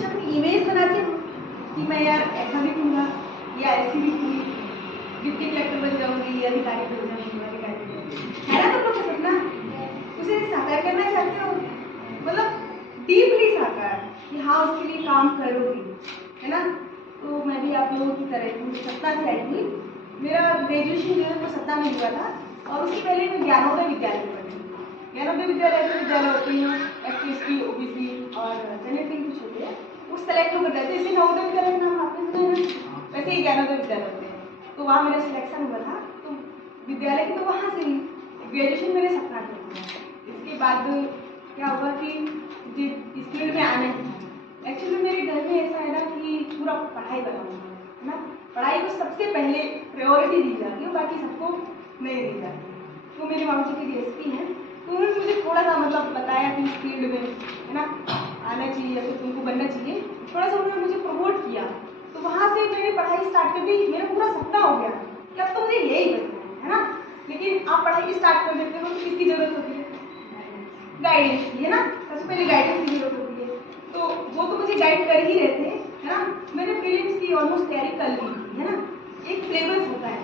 कुछ अपनी इमेज बनाते हो कि मैं यार ऐसा लिखूंगा या ऐसी लिखूंगी, डिप्टी कलेक्टर बन जाऊंगी, अधिकारी बन जाऊंगी, अधिकारी है ना तुम लोग का सपना? उसे साकार करना चाहते हो, मतलब डीपली साकार कि हाँ उसके लिए काम करोगी, है ना? तो मैं भी आप लोगों की तरह मुझे सतना से आई थी। मेरा ग्रेजुएशन जो है वो सतना में हुआ था और उसके पहले मैं ज्ञानोदय विद्यालय में पढ़ी। ज्ञानोदय विद्यालय ऐसे विद्यालय होते हैं SC, ST, OBC और चैनल कुछ होते हैं, वो सेलेक्ट होकर जाते हैं। जैसे नवोदय विद्यालय का नाम आपने सुना है ना, वैसे ही ज्ञानोदय विद्यालय होते हैं। तो वहाँ मेरा सिलेक्शन हुआ था, तो विद्यालय की तो वहाँ से ही ग्रेजुएशन मैंने सतना से किया। इसके बाद क्या हुआ कि इस फील्ड में आने एक्चुअली मेरे घर में ऐसा है ना कि पूरा पढ़ाई वाला है ना, पढ़ाई को सबसे पहले प्रायोरिटी दी जाती है, बाकी सबको नहीं दी जाती। तो मेरे मामा जी के DSP हैं, तो उन्होंने मुझे थोड़ा सा मतलब बताया कि इस फील्ड में है ना आना चाहिए या फिर तुमको बनना चाहिए, थोड़ा सा उन्होंने मुझे प्रमोट किया। तो वहाँ से मैंने पढ़ाई स्टार्ट कर दी। मेरा पूरा सपना हो गया कि अब तो मुझे यही बनना है ना। लेकिन आप पढ़ाई स्टार्ट कर देते हो तो किसकी जरूरत होती है? गाइडेंस की, है ना। सबसे पहले गाइडेंस की जरूरत होती है, तो वो तो मुझे गाइड कर ही रहे थे, है ना। मैंने प्रीलिम्स की ऑलमोस्ट तैयारी कर ली थी, है ना। एक सिलेबस होता है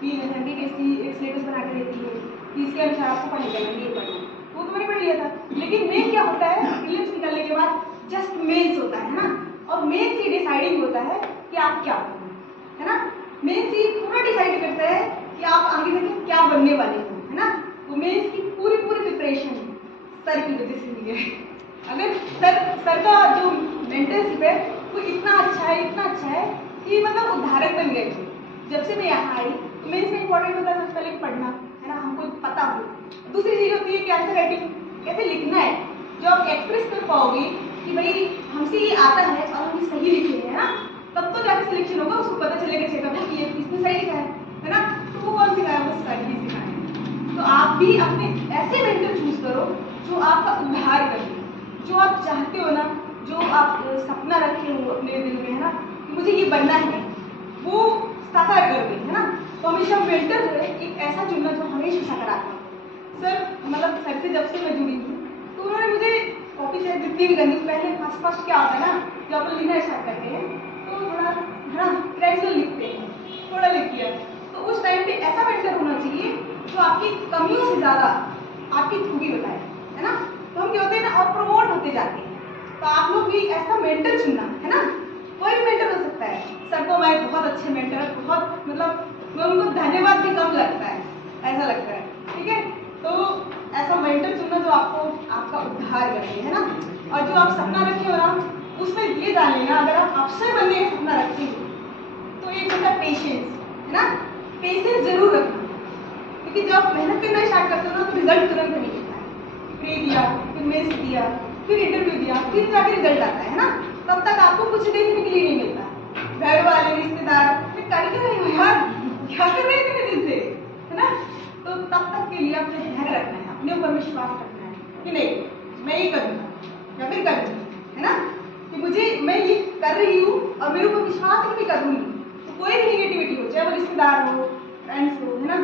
कि MPSC एक सिलेबस बना के देती है कि इसके अनुसार आपको पढ़ना करना, ये पढ़ना, वो तो मैंने पढ़ लिया था। लेकिन मेन क्या होता है, प्रीलिम्स निकलने के बाद जस्ट मेंस होता है ना, और मेंस ही डिसाइडिंग होता है कि आप क्या बनोगे, है ना। मेंस ही पूरा डिसाइड करता है कि आप आगे जाके क्या बनने वाले हो, है ना। तो मेंस की पूरी प्रिपरेशन सर की वजह से हुई है। अगर सर का जो मेंटरशिप है वो इतना अच्छा है, इतना अच्छा है कि मतलब उदाहरण बन गए। जब से मैं यहाँ आई तो मेंस में इंपॉर्टेंट होता है सबसे पहले पढ़ना, है ना, हमको पता हो। दूसरी चीज होती है कि आंसर राइटिंग कैसे लिखना है, जो आप एक्सप्रेस कर पाओगे कि भाई हमसे ये आता है और हम सही लिखे हैं, ना, तब तो जाके सिलेक्शन होगा, उसको पता चलेगा चेकअप कि ये इसने सही लिखा है ना। तो वो कौन सिखाया? वो स्टडी सिखाए। तो आप भी अपने ऐसे मेंटर चूज करो जो आपका उद्धार करे, जो आप चाहते हो ना, जो आप सपना रखे हो अपने दिल में, है ना, कि मुझे ये बनना है, वो साकार कर दे, है ना। तो हमेशा मेंटर जो है एक ऐसा चुनना जो हमेशा सकारात्मक हो। सर मतलब सर से जब से मैं जुड़ी हूँ तो उन्होंने मुझे कॉपी से जितनी भी करनी, पहले फर्स्ट क्या होता है ना, जब आप लिखना स्टार्ट करते हैं तो थोड़ा, है ना, कैजुअल लिखते हैं, थोड़ा लिख दिया। तो उस टाइम पे ऐसा मेंटर होना चाहिए जो आपकी कमियों से ज्यादा आपकी खूबी बताए, है ना। तो हम क्या होते हैं ना, और प्रमोट होते जाते हैं। तो आप लोग भी ऐसा मेंटर चुनना, है ना। कोई भी मेंटर हो सकता है। सर को मैं बहुत अच्छे मेंटर, बहुत मतलब मैं उनको धन्यवाद भी कम लगता है, ऐसा लगता है, ठीक है। तो ऐसा मेंटर चुनना जो आपको आपका उद्धार करे, है ना। और जो आप सपना रखे हो ना, उसमें ये जान लेना, अगर आप अफसर बनने का सपना रखते हो तो एक होता है पेशेंस, है ना। पेशेंस जरूर रखना, क्योंकि जब आप मेहनत करना स्टार्ट करते हो ना तो रिजल्ट तुरंत नहीं मिलता है। प्री दिया, फिर मेंस दिया, फिर इंटरव्यू दिया, फिर जाके रिजल्ट आता है ना। तब तक आपको कुछ देखने के लिए नहीं मिलता। घर वाले, रिश्तेदार कर क्या रहे हो यार, क्या कर रहे थे दिन से, है ना। तो तब तक के लिए अपने धैर्य रखना है, अपने ऊपर विश्वास रखना है कि नहीं मैं ये करूँगा या फिर करूँगी, है ना, कि मुझे मैं ये कर रही हूँ और मेरे ऊपर विश्वास है कि करूँगी। तो कोई भी निगेटिविटी हो, चाहे वो रिश्तेदार हो, फ्रेंड्स हो, है ना।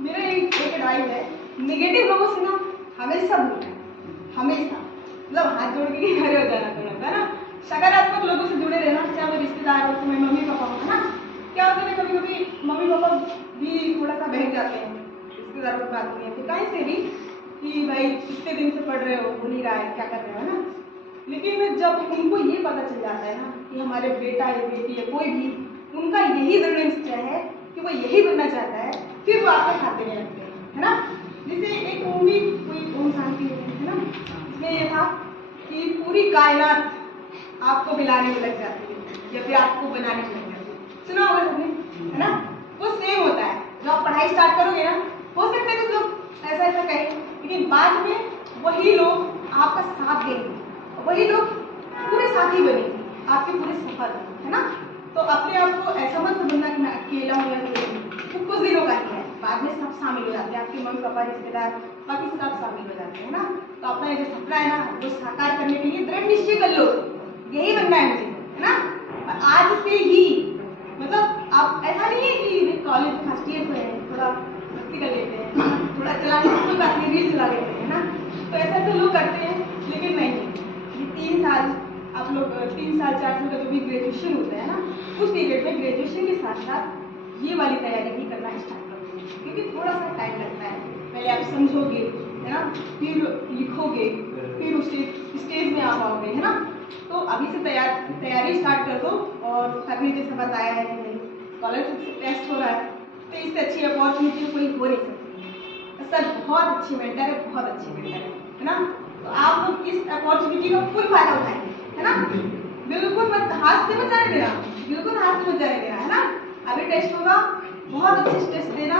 मेरा एक एडवाइस है, निगेटिव लोगों से ना हमेशा दूर है, हमेशा, मतलब हाथ जोड़ के खड़े हो जाना थोड़ा सा ना। सकारात्मक लोगों से जुड़े रहना, चाहे वो रिश्तेदार हो, तुम्हें मम्मी पापा हो, है ना। क्या होता है कभी कभी मम्मी पापा भी थोड़ा सा बहक जाते हैं रिश्तेदारों की बात में, फिर कहीं से भी कि भाई इतने दिन से पढ़ रहे हो, हो नहीं रहा है, क्या कर रहे हो, है ना। लेकिन जब उनको ये पता चल जाता है ना कि हमारे बेटा या बेटी या कोई भी उनका यही दृढ़ निश्चय है कि वो यही बनना चाहता है, फिर वो आपके साथ देने लगते हैं, है ना। जैसे एक मूवी कोई ओम शांति है ना, इसमें ये था कि पूरी कायनात आपको मिलाने में लग जाती है या फिर आपको बनाने में लग जाती है, सुना होगा सबने, है ना। वो सेम होता है, जब आप पढ़ाई स्टार्ट करोगे ना, हो सकता है कुछ लोग ऐसा ऐसा कहें, लेकिन बाद में वही लोग आपका साथ देंगे, वही लोग पूरे साथी बनेंगे, आपके पूरे सफर, है ना। तो अपने आप को ऐसा मत समझना कि मैं अकेला हूँ या वो कुछ दिनों का ही है, बाद में सब शामिल हो जाते हैं, आपके मम्मी पापा, रिश्तेदार, बाकी सब शामिल हो जाते हैं ना। तो अपना जो सपना है ना वो साकार करने के लिए दृढ़ निश्चय कर लो, यही बनना है मुझे, है ना। और आज से ही, मतलब आप ऐसा नहीं है कि कॉलेज फर्स्ट ईयर में थोड़ा मस्ती कर लेते हैं, थोड़ा चलाने की कोई बात नहीं, रील चला लेते हैं ना। तो ऐसा तो लोग करते हैं, लेकिन नहीं, ये 3 साल आप आप लोग 3 साल 4 साल का जो भी ग्रेजुएशन होता है ना, उस पीरियड में ग्रेजुएशन के साथ साथ ये वाली तैयारी भी करना स्टार्ट कर दो, क्योंकि थोड़ा सा टाइम लगता है। पहले आप समझोगे, है ना, फिर लिखोगे, फिर उसे स्टेज में आ पाओगे, है ना। तो अभी से तैयारी स्टार्ट कर दो। और सर ने जैसे बताया है कि स्कॉलरशिप से टेस्ट हो रहा है, तो इससे अच्छी अपॉर्चुनिटी कोई हो नहीं सकती। सर बहुत अच्छी मेंटर है, बहुत अच्छी मेंटर है ना। तो आप लोग इस अपॉर्चुनिटी का फुल फायदा उठाएंगे, है ना। बिल्कुल मत हाथ से मत जाने देना, बिल्कुल हाथ से मत जाने देना, है ना। अभी टेस्ट होगा, बहुत अच्छे से टेस्ट देना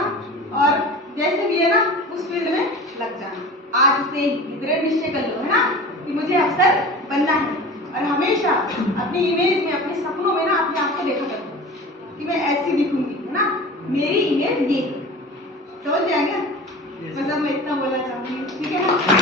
और जैसे भी है ना उस फील्ड में लग जाना। आज से ही दृढ़ निश्चय कर लो, है ना, कि मुझे अफसर बनना है। और हमेशा अपनी इमेज में, अपने सपनों में ना अपने आप को देखा करो कि मैं ऐसी दिखूंगी, है ना, मेरी इमेज ये। समझ जाएंगे? मतलब मैं इतना बोलना चाहूंगी, ठीक है ना।